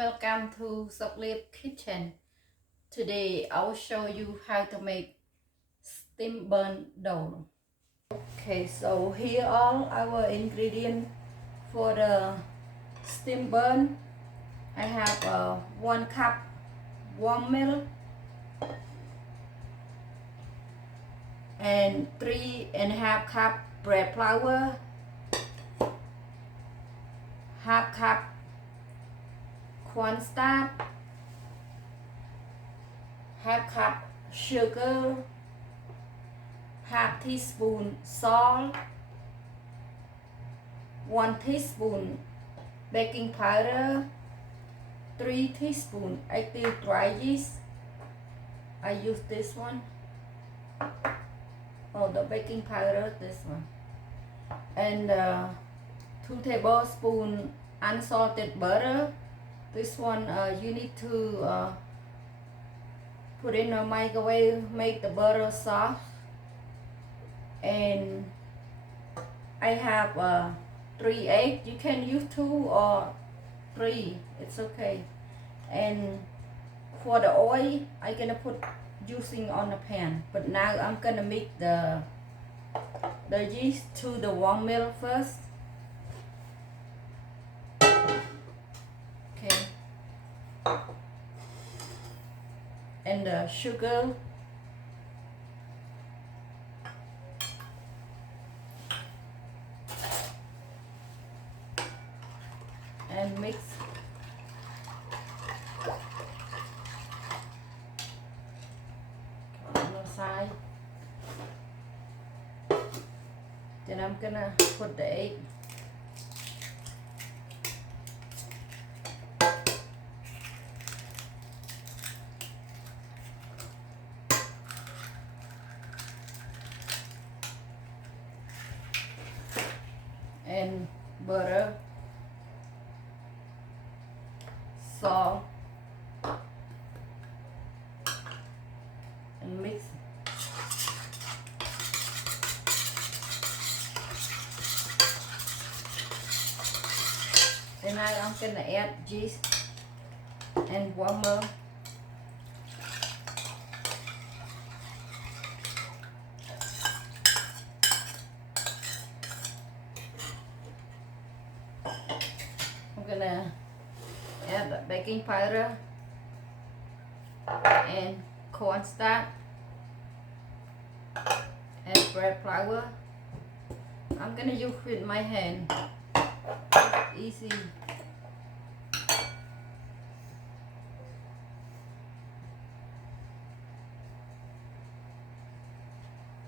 welcome to Soklip Kitchen. Today I will show you how to make steam bun dough. Okay, so here are our ingredients for the steam bun. I have 1 cup warm milk and 3.5 cup bread flour, half cup cornstarch, half cup sugar, half teaspoon salt, 1 teaspoon baking powder, 3 teaspoon active dry yeast. I use this one. Oh, the baking powder, this one. And 2 tablespoons unsalted butter. This one you need to put in a microwave, make the butter soft. And I have 3 eggs. You can use 2 or 3, it's okay. And for the oil, I'm gonna put using on the pan. But now I'm gonna mix the yeast to the warm milk first. Okay. And the sugar. And mix. On the side. Then I'm gonna put the egg. And butter, salt, and mix. Then I'm gonna add yeast and warmer. I'm gonna add the baking powder and cornstarch and bread flour. I'm gonna use with my hand. Easy.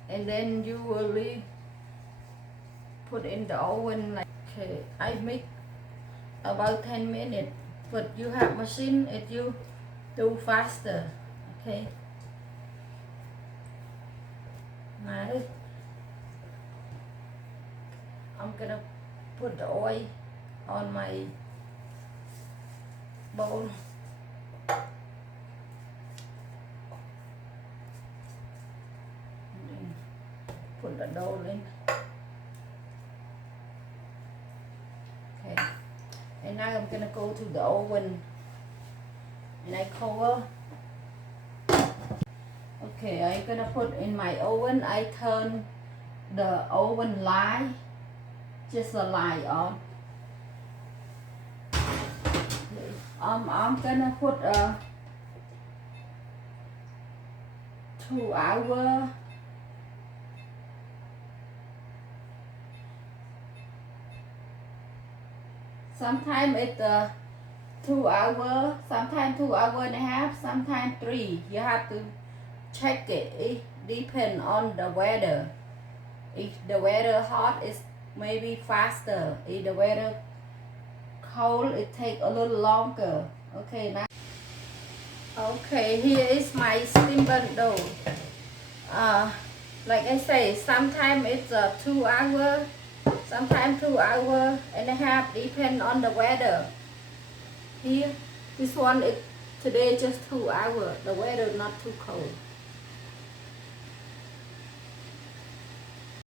And then you will put in the oven. Like, okay, I make about 10 minutes, but you have machine, it you do faster. Okay, now I'm gonna put the oil on my bowl. And then put the dough in. Okay. And now I'm gonna go to the oven and I cover. Okay, I'm gonna put in my oven. I turn the oven light, just a light on. I'm gonna put 2 hours. Sometimes it's 2 hours, sometimes 2.5 hours, sometimes 3. You have to check it. It depends on the weather. If the weather hot, it's maybe faster. If the weather cold, it takes a little longer. Okay, now. Okay, here is my steam bun dough. Like I say, sometimes it's 2 hours. Sometimes 2.5 hours, depend on the weather. Here, this one is today just 2 hours. The weather not too cold.